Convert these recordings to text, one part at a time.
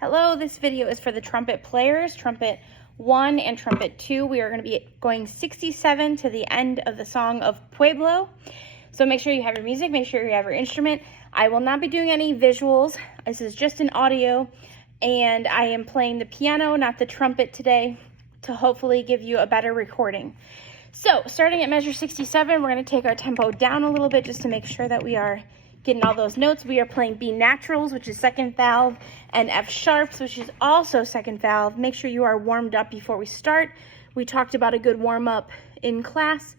Hello, this video is for the trumpet players, trumpet 1 and trumpet 2. We are going to be going 67 to the end of the song of Pueblo. So make sure you have your music, make sure you have your instrument. I will not be doing any visuals. This is just an audio, and I am playing the piano, not the trumpet today, to hopefully give you a better recording. So starting at measure 67, we're going to take our tempo down a little bit just to make sure that we are getting all those notes. We are playing B naturals, which is second valve, and F sharps, which is also second valve. Make sure you are warmed up before we start. We talked about a good warm up in class,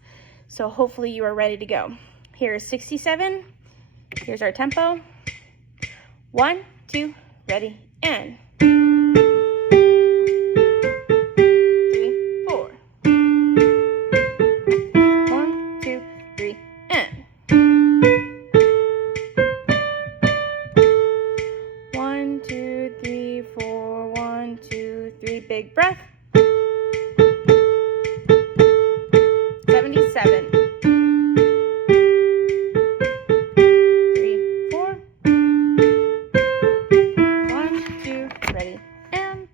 so hopefully you are ready to go. Here is 67. Here's our tempo. 1, 2, ready, and 3, 4. 1, 2, 3, and 1, 2, 3, 4, 1, 2, 3, big breath. 77. 3, 4. 1, 2, ready, and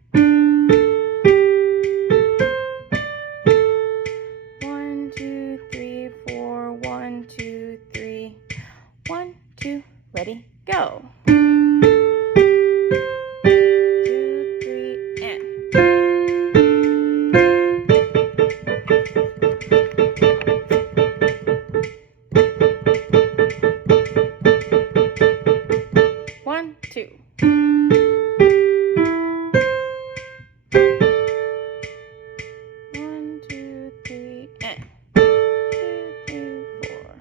1, 2, 3, 4, 1, 2, 3, 1, 2, ready, go. 1, 2. 1, 2, 3, and 2, 3, 4.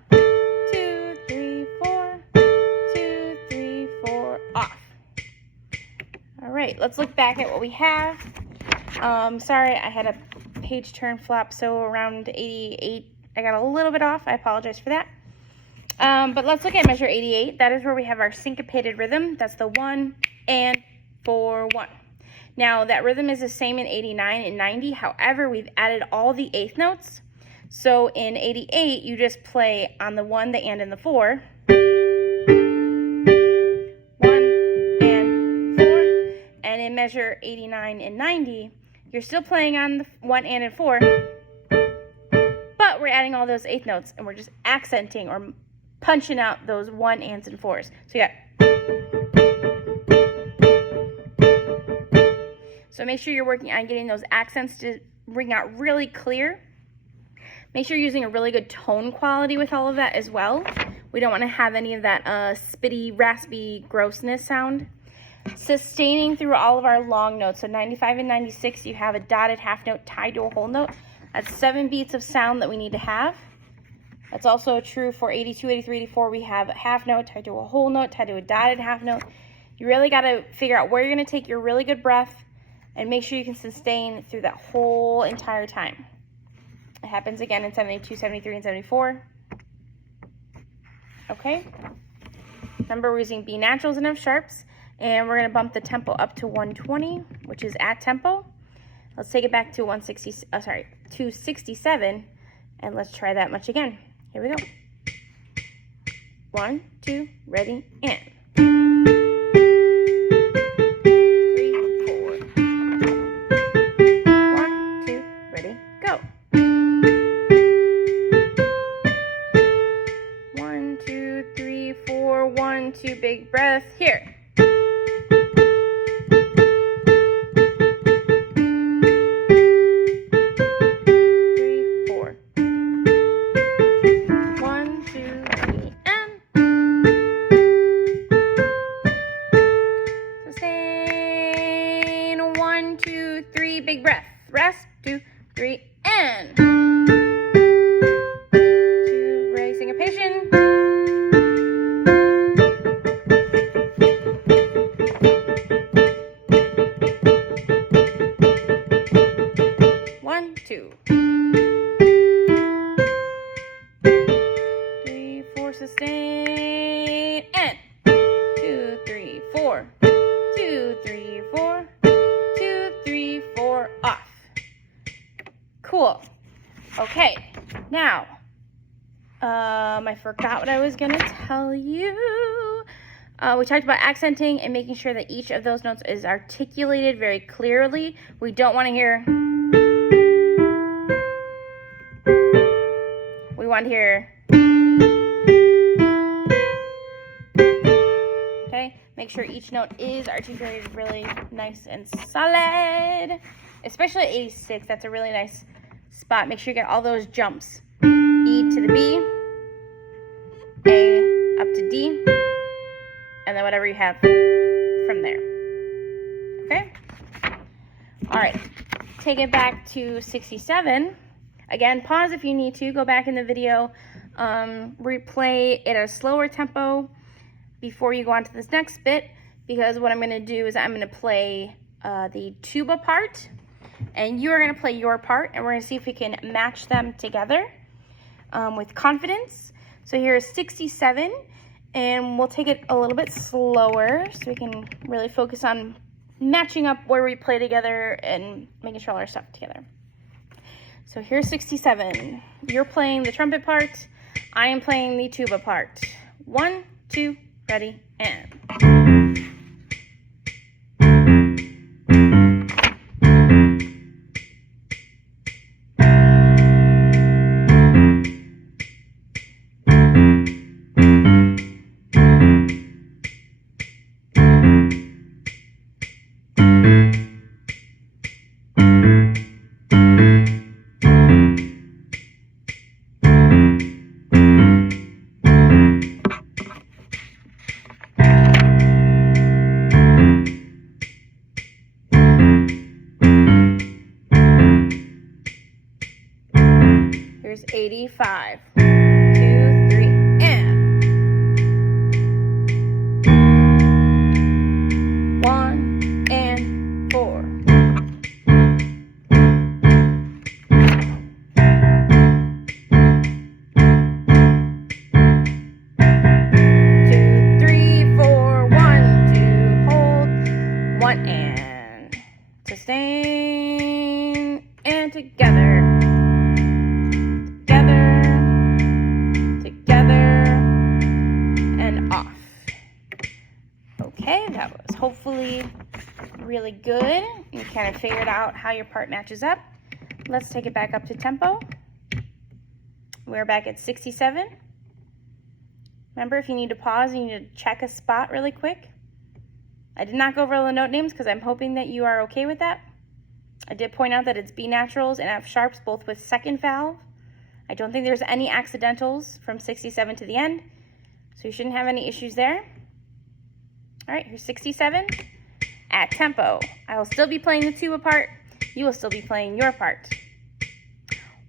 2, 3, 4. 2, 3, 4. Off. All right, let's look back at what we have. Sorry, I had a page turn flop, so around 88, I got a little bit off. I apologize for that. But let's look at measure 88. That is where we have our syncopated rhythm. That's the 1 and 4, 1. Now, that rhythm is the same in 89 and 90. However, we've added all the eighth notes. So in 88, you just play on the 1, the and the 4. 1 and 4. And in measure 89 and 90, you're still playing on the 1 and 4. But we're adding all those eighth notes, and we're just accenting or punching out those 1 ands and 4s. So you got. So make sure you're working on getting those accents to ring out really clear. Make sure you're using a really good tone quality with all of that as well. We don't want to have any of that spitty, raspy grossness sound. Sustaining through all of our long notes. So 95 and 96, you have a dotted half note tied to a whole note. That's 7 beats of sound that we need to have. That's also true for 82, 83, 84. We have a half note tied to a whole note, tied to a dotted half note. You really got to figure out where you're going to take your really good breath and make sure you can sustain through that whole entire time. It happens again in 72, 73, and 74. Okay. Remember, we're using B naturals and F sharps, and we're going to bump the tempo up to 120, which is at tempo. Let's take it back to 267, and let's try that much again. Here we go. 1, 2, ready, and 3, 4. 1, 2, ready, go. 1, 2, 3, 4. 1, 2, big breath. Here. 1, 2, 3, big breath. Rest, 2, 3, and 2, ready, syncopation. 1, 2, 3, 4, sustain, and 2, 3, 4. 2, 3, 4. 2, 3, 4, off. Cool. Okay, now, I forgot what I was gonna tell you. We talked about accenting and making sure that each of those notes is articulated very clearly. We don't want to hear. We want to hear. Okay, make sure each note is articulated really nice and solid. Especially at 86, that's a really nice spot. Make sure you get all those jumps. E to the B, A up to D, and then whatever you have from there. Okay? All right, take it back to 67. Again, pause if you need to. Go back in the video, replay at a slower tempo before you go on to this next bit, because what I'm going to do is I'm going to play the tuba part, and you are going to play your part, and we're going to see if we can match them together with confidence. So here is 67, and we'll take it a little bit slower so we can really focus on matching up where we play together and making sure all our stuff together. So here's 67. You're playing the trumpet part. I am playing the tuba part. 1, 2, ready, and. Here's 85. 2, 3, and. 1 and 4. 2, 3, 4. 1, 2, hold. 1 and. Sustain and together. Okay, that was hopefully really good. You kind of figured out how your part matches up. Let's take it back up to tempo. We're back at 67. Remember, if you need to pause, you need to check a spot really quick. I did not go over all the note names because I'm hoping that you are okay with that. I did point out that it's B naturals and F sharps, both with second valve. I don't think there's any accidentals from 67 to the end, so you shouldn't have any issues there. All right, here's 67 at tempo. I will still be playing the tuba part. You will still be playing your part.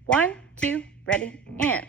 1, 2, ready, and.